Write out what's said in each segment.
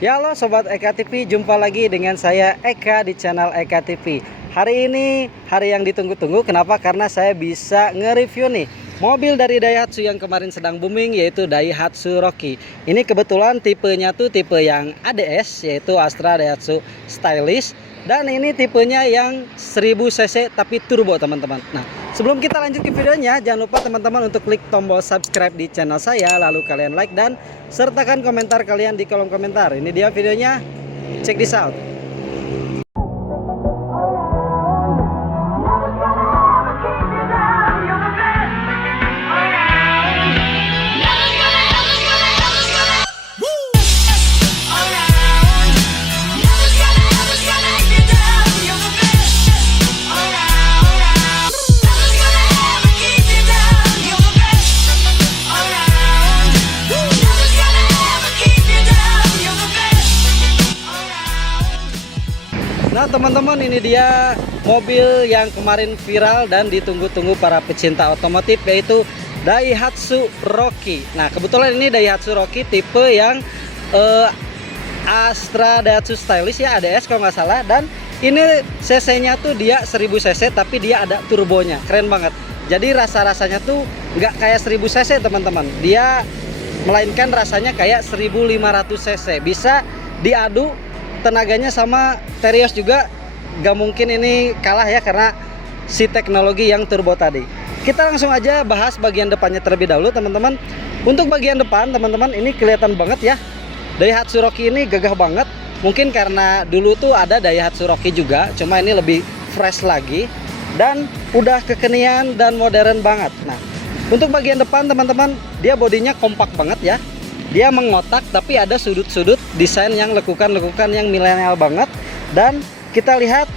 Ya halo Sobat Eka TV, jumpa lagi dengan saya Eka di channel Eka TV. Hari ini hari yang ditunggu-tunggu, kenapa? Karena saya bisa nge-review nih mobil dari Daihatsu yang kemarin sedang booming, yaitu Daihatsu Rocky. Ini kebetulan tipenya tuh tipe yang ADS, yaitu Astra Daihatsu Stylish. Dan ini tipenya yang 1000 cc tapi turbo teman-teman. Nah, sebelum kita lanjut ke videonya, jangan lupa teman-teman untuk klik tombol subscribe di channel saya, lalu kalian like dan sertakan komentar kalian di kolom komentar. Ini dia videonya, check this out. Nah teman-teman, ini dia mobil yang kemarin viral dan ditunggu-tunggu para pecinta otomotif, yaitu Daihatsu Rocky. Nah kebetulan ini Daihatsu Rocky tipe yang Astra Daihatsu Stylish ya, ADS kalau nggak salah. Dan ini cc nya tuh dia 1000 cc tapi dia ada turbonya, keren banget. Jadi rasa-rasanya tuh nggak kayak 1000 cc teman-teman, dia melainkan rasanya kayak 1500 cc. Bisa diadu tenaganya sama Terios juga, gak mungkin ini kalah ya, karena si teknologi yang turbo tadi. Kita langsung aja bahas bagian depannya terlebih dahulu teman-teman. Untuk bagian depan teman-teman, ini kelihatan banget ya, Daihatsu Rocky ini gagah banget. Mungkin karena dulu tuh ada Daihatsu Rocky juga, cuma ini lebih fresh lagi dan udah kekinian dan modern banget. Nah untuk bagian depan teman-teman, dia bodinya kompak banget ya. Dia mengotak tapi ada sudut-sudut desain yang lekukan-lekukan yang milenial banget. Dan kita lihat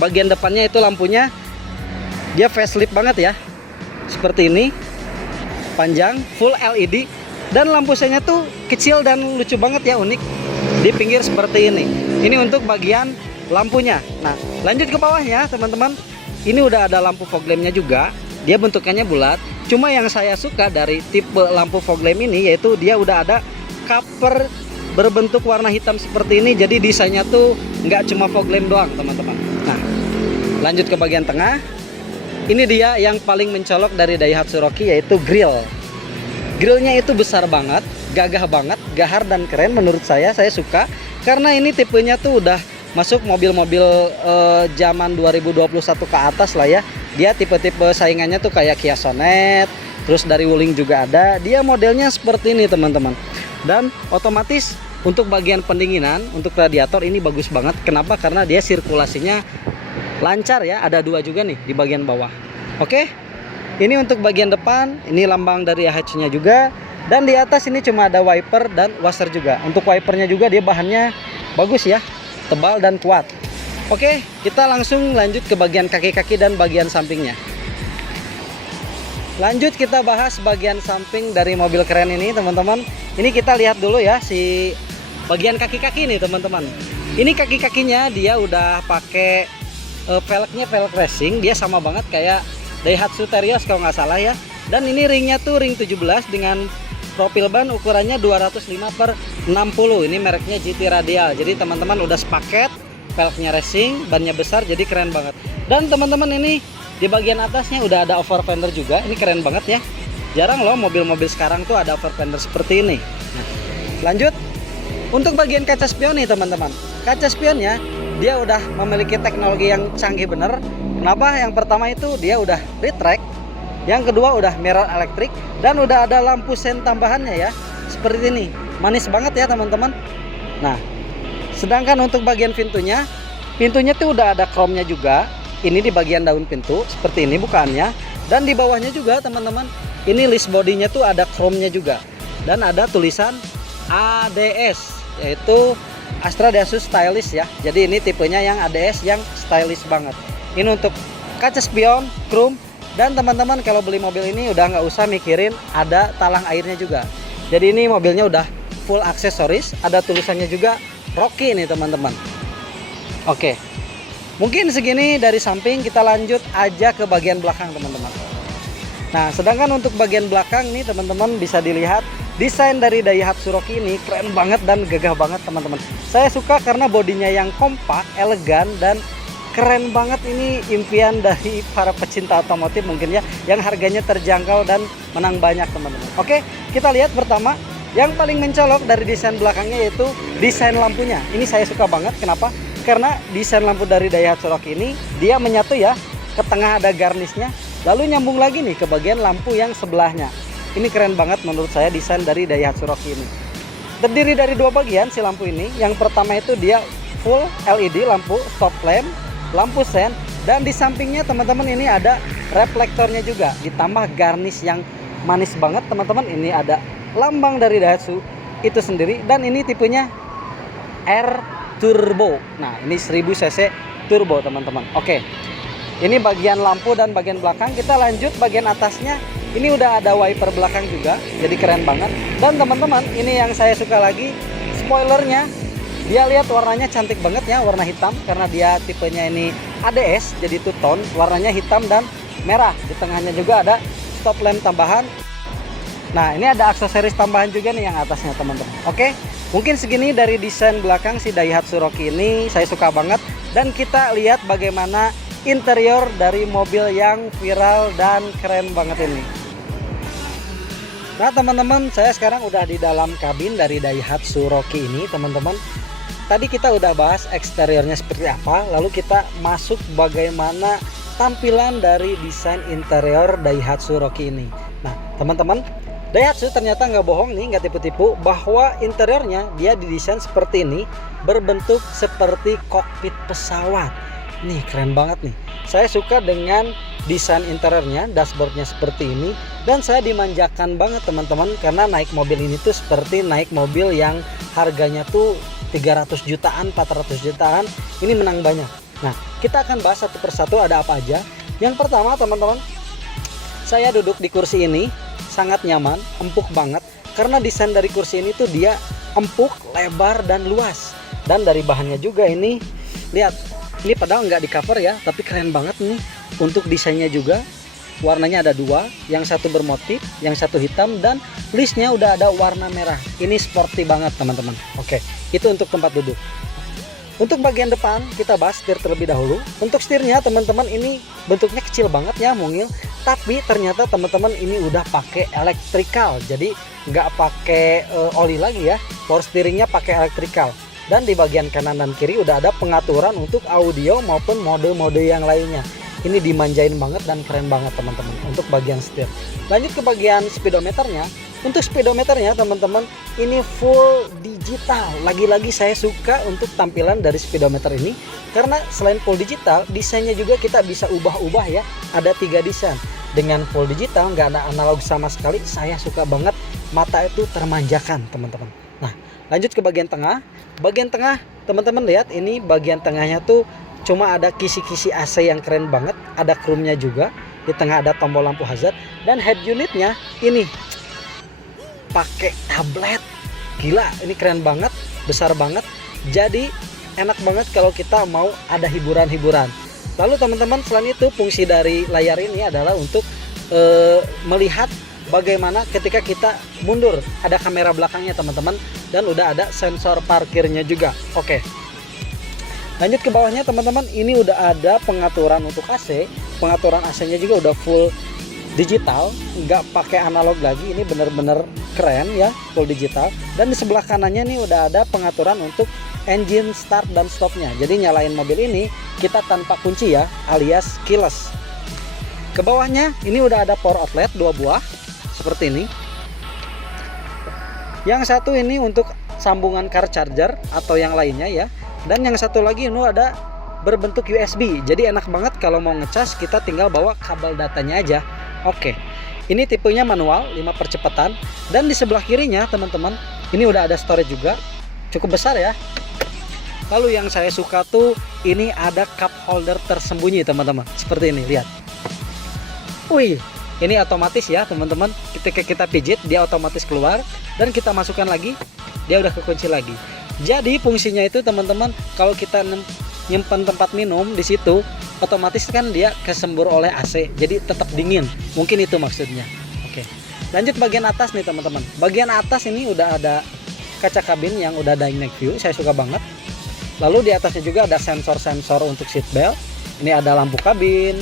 bagian depannya itu lampunya, dia facelift banget ya, seperti ini, panjang, full LED. Dan lampu senya tuh kecil dan lucu banget ya, unik, di pinggir seperti ini. Ini untuk bagian lampunya. Nah lanjut ke bawahnya teman-teman, ini udah ada lampu fog lampnya juga. Dia bentukannya bulat. Cuma yang saya suka dari tipe lampu fog lamp ini, yaitu dia udah ada cover berbentuk warna hitam seperti ini. Jadi desainnya tuh nggak cuma fog lamp doang teman-teman. Nah lanjut ke bagian tengah, ini dia yang paling mencolok dari Daihatsu Rocky, yaitu grill. Grillnya itu besar banget, gagah banget, gahar dan keren menurut saya suka. Karena ini tipenya tuh udah masuk mobil-mobil zaman 2021 ke atas lah ya. Dia tipe-tipe saingannya tuh kayak Kia Sonet, terus dari Wuling juga ada. Dia modelnya seperti ini teman-teman. Dan otomatis untuk bagian pendinginan, untuk radiator ini bagus banget. Kenapa? Karena dia sirkulasinya lancar ya. Ada dua juga nih di bagian bawah. Oke, ini untuk bagian depan. Ini lambang dari Daihatsu nya juga. Dan di atas ini cuma ada wiper dan washer juga. Untuk wipernya juga dia bahannya bagus ya, tebal dan kuat. Oke, kita langsung lanjut ke bagian kaki-kaki dan bagian sampingnya. Lanjut kita bahas bagian samping dari mobil keren ini teman-teman. Ini kita lihat dulu ya si bagian kaki-kaki ini teman-teman. Ini kaki-kakinya dia udah pakai velgnya velg racing. Dia sama banget kayak Daihatsu Terios kalau nggak salah ya. Dan ini ringnya tuh ring 17 dengan profil ban ukurannya 205/60. Ini mereknya GT Radial. Jadi teman-teman udah sepaket, velgnya racing, bannya besar, jadi keren banget. Dan teman-teman ini di bagian atasnya udah ada over fender juga. Ini keren banget ya. Jarang loh mobil-mobil sekarang tuh ada over fender seperti ini. Nah, lanjut untuk bagian kaca spion nih teman-teman. Kaca spionnya dia udah memiliki teknologi yang canggih bener. Kenapa? Yang pertama itu dia udah retract. Yang kedua udah mirror elektrik dan udah ada lampu sen tambahannya ya. Seperti ini. Manis banget ya teman-teman. Nah, sedangkan untuk bagian pintunya tuh udah ada chrome-nya juga. Ini di bagian daun pintu seperti ini bukaannya. Dan di bawahnya juga teman-teman, ini list bodinya tuh ada chrome-nya juga. Dan ada tulisan ADS, yaitu Astra Daihatsu Stylish ya. Jadi ini tipenya yang ADS yang stylish banget. Ini untuk kaca spion, chrome. Dan teman-teman kalau beli mobil ini udah nggak usah mikirin ada talang airnya juga. Jadi ini mobilnya udah full aksesoris. Ada tulisannya juga Rocky ini teman-teman. Oke, mungkin segini dari samping. Kita lanjut aja ke bagian belakang teman-teman. Nah sedangkan untuk bagian belakang nih teman-teman bisa dilihat Desain dari Daihatsu Rocky ini keren banget dan gagah banget teman-teman. Saya suka karena bodinya yang kompak, elegan, dan keren banget. Ini impian dari para pecinta otomotif mungkin ya, yang harganya terjangkau dan menang banyak teman-teman. Oke, kita lihat pertama yang paling mencolok dari desain belakangnya yaitu desain lampunya. Ini saya suka banget. Kenapa? Karena desain lampu dari Daihatsu Rocky ini dia menyatu ya, ke tengah ada garnisnya, lalu nyambung lagi nih ke bagian lampu yang sebelahnya. Ini keren banget menurut saya desain dari Daihatsu Rocky ini. Terdiri dari dua bagian si lampu ini. Yang pertama itu dia full LED lampu stop lamp, lampu sen, dan di sampingnya teman-teman ini ada reflektornya juga, ditambah garnish yang manis banget teman-teman. Ini ada lambang dari Daihatsu itu sendiri, dan ini tipenya R Turbo. Nah, ini 1000 cc turbo teman-teman. Oke, ini bagian lampu dan bagian belakang. Kita lanjut bagian atasnya. Ini udah ada wiper belakang juga, jadi keren banget. Dan teman-teman, ini yang saya suka lagi, spoilernya. Dia lihat warnanya cantik banget ya, warna hitam, karena dia tipenya ini ADS, jadi two tone, warnanya hitam dan merah. Di tengahnya juga ada stop lamp tambahan. Nah, ini ada aksesoris tambahan juga nih yang atasnya teman-teman. Oke, mungkin segini dari desain belakang si Daihatsu Rocky ini, saya suka banget. Dan kita lihat bagaimana interior dari mobil yang viral dan keren banget ini. Nah teman-teman, saya sekarang udah di dalam kabin dari Daihatsu Rocky ini teman-teman. Tadi kita udah bahas eksteriornya seperti apa, lalu kita masuk bagaimana tampilan dari desain interior Daihatsu Rocky ini. Nah teman-teman, Daihatsu ternyata nggak bohong nih, nggak tipu-tipu, bahwa interiornya dia didesain seperti ini, berbentuk seperti kokpit pesawat. Nih keren banget nih. Saya suka dengan desain interiornya, dashboardnya seperti ini, dan saya dimanjakan banget teman-teman, karena naik mobil ini tuh seperti naik mobil yang harganya tuh 300 jutaan, 400 jutaan. Ini menang banyak. Nah, kita akan bahas satu persatu ada apa aja. Yang pertama teman-teman, saya duduk di kursi ini sangat nyaman, empuk banget, karena desain dari kursi ini tuh dia empuk, lebar, dan luas. Dan dari bahannya juga ini, lihat, ini padahal nggak di cover ya, tapi keren banget nih. Untuk desainnya juga, warnanya ada dua, yang satu bermotif, yang satu hitam, dan listnya udah ada warna merah. Ini sporty banget teman-teman. Oke, itu untuk tempat duduk. Untuk bagian depan kita bahas setir terlebih dahulu. Untuk setirnya teman-teman ini bentuknya kecil banget ya, mungil, tapi ternyata teman-teman ini udah pakai elektrikal, jadi nggak pakai oli lagi ya. Power steeringnya pakai elektrikal. Dan di bagian kanan dan kiri udah ada pengaturan untuk audio maupun mode-mode yang lainnya. Ini dimanjain banget dan keren banget teman-teman untuk bagian setir. Lanjut ke bagian speedometernya. Untuk speedometernya teman-teman ini full digital. Lagi-lagi saya suka untuk tampilan dari speedometer ini, karena selain full digital, desainnya juga kita bisa ubah-ubah ya. Ada 3 desain. Dengan full digital, nggak ada analog sama sekali. Saya suka banget, mata itu termanjakan teman-teman. Nah, lanjut ke bagian tengah. Bagian tengah teman-teman lihat, ini bagian tengahnya tuh cuma ada kisi-kisi AC yang keren banget, ada chrome-nya juga. Di tengah ada tombol lampu hazard, dan head unitnya ini pakai tablet. Gila, ini keren banget, besar banget. Jadi enak banget kalau kita mau ada hiburan-hiburan. Lalu teman-teman, selain itu fungsi dari layar ini adalah untuk melihat bagaimana ketika kita mundur. Ada kamera belakangnya teman-teman, dan udah ada sensor parkirnya juga. Oke, lanjut ke bawahnya teman-teman. Ini udah ada pengaturan untuk AC. Pengaturan AC nya juga udah full digital, nggak pakai analog lagi. Ini bener-bener keren ya, full digital. Dan di sebelah kanannya nih udah ada pengaturan untuk engine start dan stopnya. Jadi nyalain mobil ini kita tanpa kunci ya, alias keyless. Ke bawahnya ini udah ada power outlet 2 buah seperti ini. Yang satu ini untuk sambungan car charger atau yang lainnya ya. Dan yang satu lagi ini ada berbentuk USB. Jadi enak banget kalau mau ngecas, kita tinggal bawa kabel datanya aja. Oke, ini tipenya manual 5 percepatan. Dan di sebelah kirinya teman-teman, ini udah ada storage juga, cukup besar ya. Lalu yang saya suka tuh, ini ada cup holder tersembunyi teman-teman, seperti ini, lihat. Wih, ini otomatis ya teman-teman. Ketika kita pijit, dia otomatis keluar, dan kita masukkan lagi, dia udah kekunci lagi. Jadi fungsinya itu teman-teman, kalau kita nyimpan tempat minum di situ, otomatis kan dia kesembur oleh AC, jadi tetap dingin. Mungkin itu maksudnya. Oke. Lanjut bagian atas nih teman-teman. Bagian atas ini udah ada kaca kabin yang udah dynamic view, saya suka banget. Lalu di atasnya juga ada sensor-sensor untuk seat belt. Ini ada lampu kabin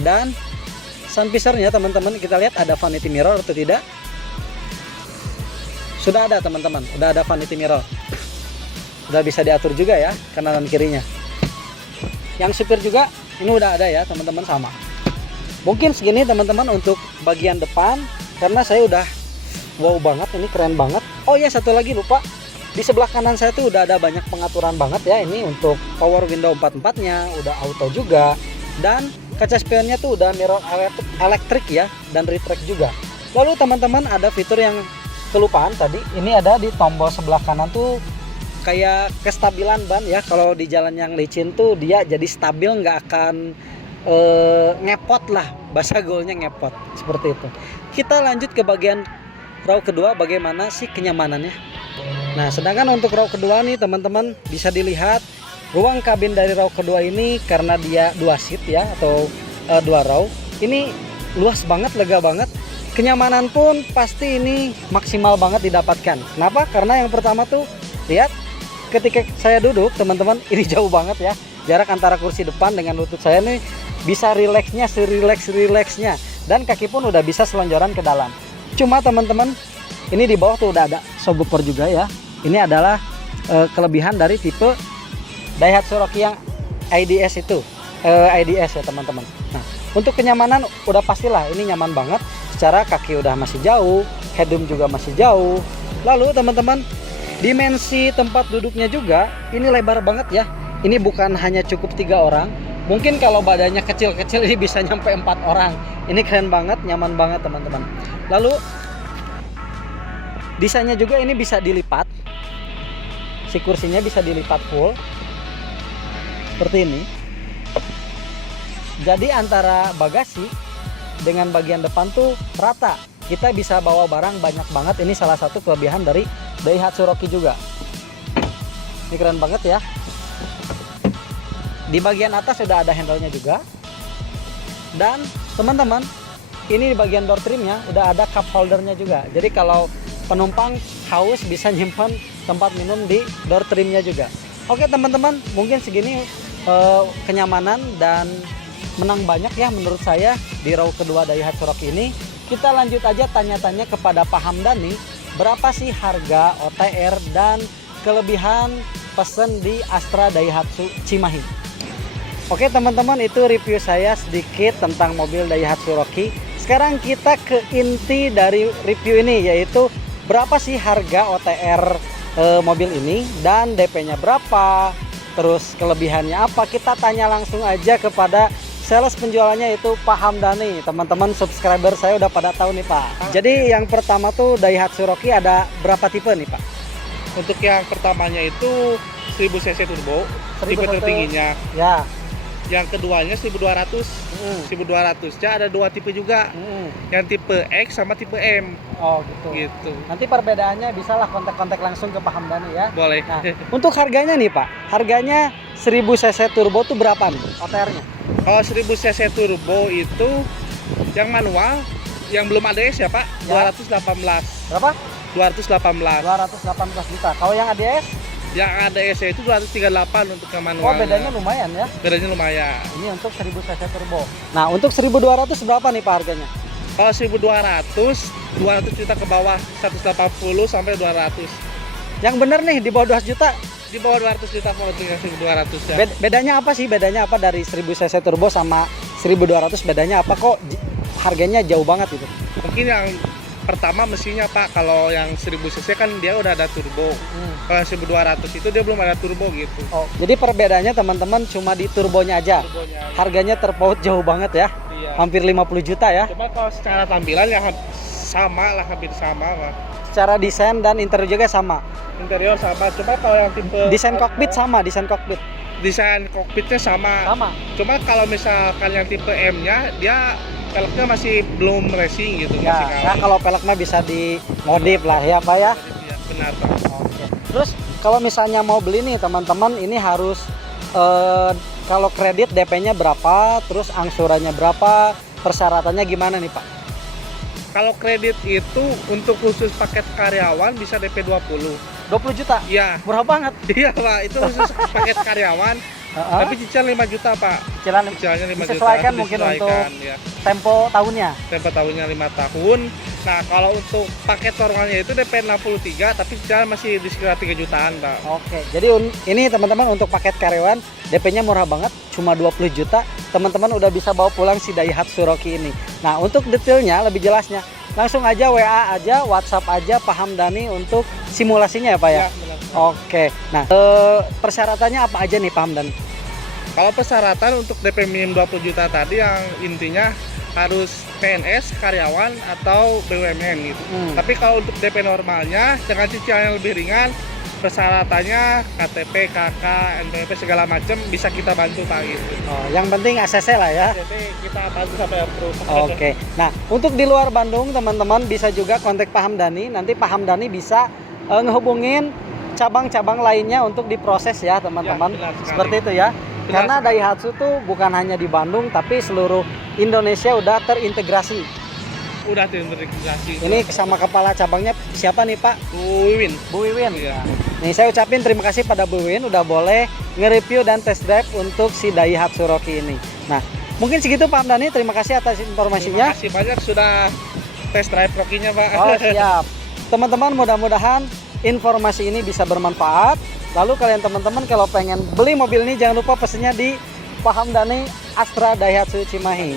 dan sun visor-nya teman-teman, kita lihat ada vanity mirror atau tidak. Sudah ada teman-teman, udah ada vanity mirror. Udah bisa diatur juga ya kanan dan kirinya. Yang supir juga ini udah ada ya teman-teman, sama. Mungkin segini teman-teman untuk bagian depan, karena saya udah wow banget, ini keren banget. Oh ya, satu lagi lupa, di sebelah kanan saya tuh udah ada banyak pengaturan banget ya. Ini untuk power window 4-4-nya udah auto juga, dan kaca spionnya tuh udah mirror elektrik ya, dan retract juga. Lalu teman-teman ada fitur yang kelupaan tadi, ini ada di tombol sebelah kanan tuh kayak kestabilan ban ya. Kalau di jalan yang licin tuh dia jadi stabil, nggak akan ngepot lah, bahasa gaulnya ngepot seperti itu. Kita lanjut ke bagian row kedua, bagaimana sih kenyamanannya. Nah, sedangkan untuk row kedua nih teman-teman, bisa dilihat ruang kabin dari row kedua ini karena dia 2 seat ya, atau 2 row, ini luas banget, lega banget. Kenyamanan pun pasti ini maksimal banget didapatkan. Kenapa? Karena yang pertama tuh lihat, ketika saya duduk teman-teman, ini jauh banget ya, jarak antara kursi depan dengan lutut saya nih bisa rileksnya, serileks-rileksnya, dan kaki pun udah bisa selonjoran ke dalam. Cuma teman-teman, ini di bawah tuh udah ada subwoofer juga ya. Ini adalah kelebihan dari tipe Daihatsu Rocky yang IDS itu, IDS ya teman-teman. Nah, untuk kenyamanan udah pastilah ini nyaman banget. Secara kaki udah masih jauh, headroom juga masih jauh. Lalu teman-teman, dimensi tempat duduknya juga ini lebar banget ya. Ini bukan hanya cukup 3 orang. Mungkin kalau badannya kecil-kecil ini bisa nyampe 4 orang. Ini keren banget, nyaman banget teman-teman. Lalu desainnya juga ini bisa dilipat. Si kursinya bisa dilipat full seperti ini. Jadi antara bagasi dengan bagian depan tuh rata. Kita bisa bawa barang banyak banget. Ini salah satu kelebihan dari Daihatsu Rocky juga. Ini keren banget ya. Di bagian atas sudah ada handle-nya juga. Dan teman-teman, ini di bagian door trimnya udah ada cup holdernya juga. Jadi kalau penumpang haus bisa nyimpan tempat minum di door trimnya juga. Oke teman-teman, mungkin segini kenyamanan dan menang banyak ya menurut saya di row kedua Daihatsu Rocky ini. Kita lanjut aja tanya-tanya kepada Pak Hamdani, berapa sih harga OTR dan kelebihan pesen di Astra Daihatsu Cimahi. Oke teman-teman, itu review saya sedikit tentang mobil Daihatsu Rocky. Sekarang kita ke inti dari review ini, yaitu berapa sih harga OTR mobil ini dan DP-nya berapa, terus kelebihannya apa. Kita tanya langsung aja kepada sales penjualannya, itu Pak Hamdani. Teman-teman subscriber saya udah pada tahu nih Pak. Jadi yang pertama tuh Daihatsu Rocky ada berapa tipe nih Pak? Untuk yang pertamanya itu 1000 cc turbo, tipe tertingginya ya. Yang keduanya 1200. 1200-nya ada 2 tipe juga. Yang tipe X sama tipe M. Oh gitu. Nanti perbedaannya bisalah kontak-kontak langsung ke Pak Hamdani ya. Boleh. Nah, untuk harganya nih Pak, harganya 1000 cc turbo tuh berapa nih OTR-nya? Kalau 1000 cc turbo itu yang manual, yang belum ADS ya Pak, ya. 218. Berapa? 218. 218 juta. Kalau yang ADS? Yang ADS itu 238 untuk yang manual. Oh, bedanya lumayan ya? Bedanya lumayan. Ini untuk 1000 cc turbo. Nah, untuk 1200 berapa nih Pak harganya? Kalau 1200, 200 juta ke bawah, 180 sampai 200. Yang bener nih di bawah 200 juta? Di bawah 200 juta kalau tinggal 1200 ya. Bedanya apa sih? Bedanya apa dari 1000 cc turbo sama 1200? Bedanya apa kok harganya jauh banget gitu? Mungkin yang pertama mesinnya Pak, kalau yang 1000 cc kan dia udah ada turbo. Kalau yang 1200 itu dia belum ada turbo gitu. Oh, jadi perbedaannya teman-teman cuma di turbonya aja. Harganya terpaut jauh banget ya. Iya. Hampir 50 juta ya. Cuma kalau secara tampilan ya sama lah, hampir sama lah. Secara desain dan interior juga sama. Interior sama, cuma kalau yang tipe desain kokpit sama, desain kokpit. Desain kokpitnya sama. Cuma kalau misalkan yang tipe M-nya dia peleknya masih belum racing gitu. Ya, nah kalau pelek mah bisa dimodif lah ya Pak ya. Ya benar Pak. Oke. Terus kalau misalnya mau beli nih teman-teman, ini harus kalau kredit DP-nya berapa, terus angsurannya berapa, persyaratannya gimana nih Pak? Kalau kredit itu untuk khusus paket karyawan bisa DP 20. 20 juta. Iya. Murah banget. Iya, Pak. Itu khusus paket karyawan. Tapi cicilan 5 juta, Pak. Cicilannya 5 juta. Disesuaikan mungkin untuk ya. tempo tahunnya. Tempo tahunnya 5 tahun. Nah, kalau untuk paket normalnya itu DP 63, tapi cicilan masih di sekitar 3 jutaan, Pak. Oke, jadi ini teman-teman untuk paket karyawan DP-nya murah banget, cuma 20 juta. Teman-teman udah bisa bawa pulang si Daihatsu Rocky ini. Nah, untuk detailnya lebih jelasnya, langsung aja WA aja, WhatsApp aja Pak Hamdani untuk simulasinya ya Pak ya? Ya, benar. Oke, nah persyaratannya apa aja nih Pak Hamdani? Kalau persyaratan untuk DP minim 20 juta tadi yang intinya harus PNS, karyawan, atau BUMN gitu. Tapi kalau untuk DP normalnya dengan cicilan yang lebih ringan, persyaratannya KTP, KK, NPWP segala macam bisa kita bantu Pak gitu. Oh, yang penting ACC lah ya. Jadi kita bantu sampai approve. Oke. Nah, untuk di luar Bandung teman-teman bisa juga kontak Pak Hamdani. Nanti Pak Hamdani bisa ngehubungin cabang-cabang lainnya untuk diproses ya teman-teman. Ya, benar sekali. Seperti itu ya. Benar Karena sekali. Daihatsu tuh bukan hanya di Bandung tapi seluruh Indonesia udah terintegrasi. Udah terintegrasi. Ini sama kepala cabangnya siapa nih Pak? Bu Wiwin. Bu Wiwin. Iya. Nih saya ucapin terima kasih pada Bu Wiwin udah boleh nge-review dan test drive untuk si Daihatsu Rocky ini. Nah, mungkin segitu Pak Hamdani. Terima kasih atas informasinya. Terima kasih banyak sudah test drive Rocky-nya Pak. Oh siap. Teman-teman mudah-mudahan informasi ini bisa bermanfaat. Lalu kalian teman-teman kalau pengen beli mobil ini jangan lupa pesennya di Pak Hamdani Astra Daihatsu Cimahi.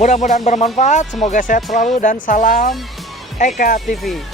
Mudah-mudahan bermanfaat, semoga sehat selalu dan salam Eka TV.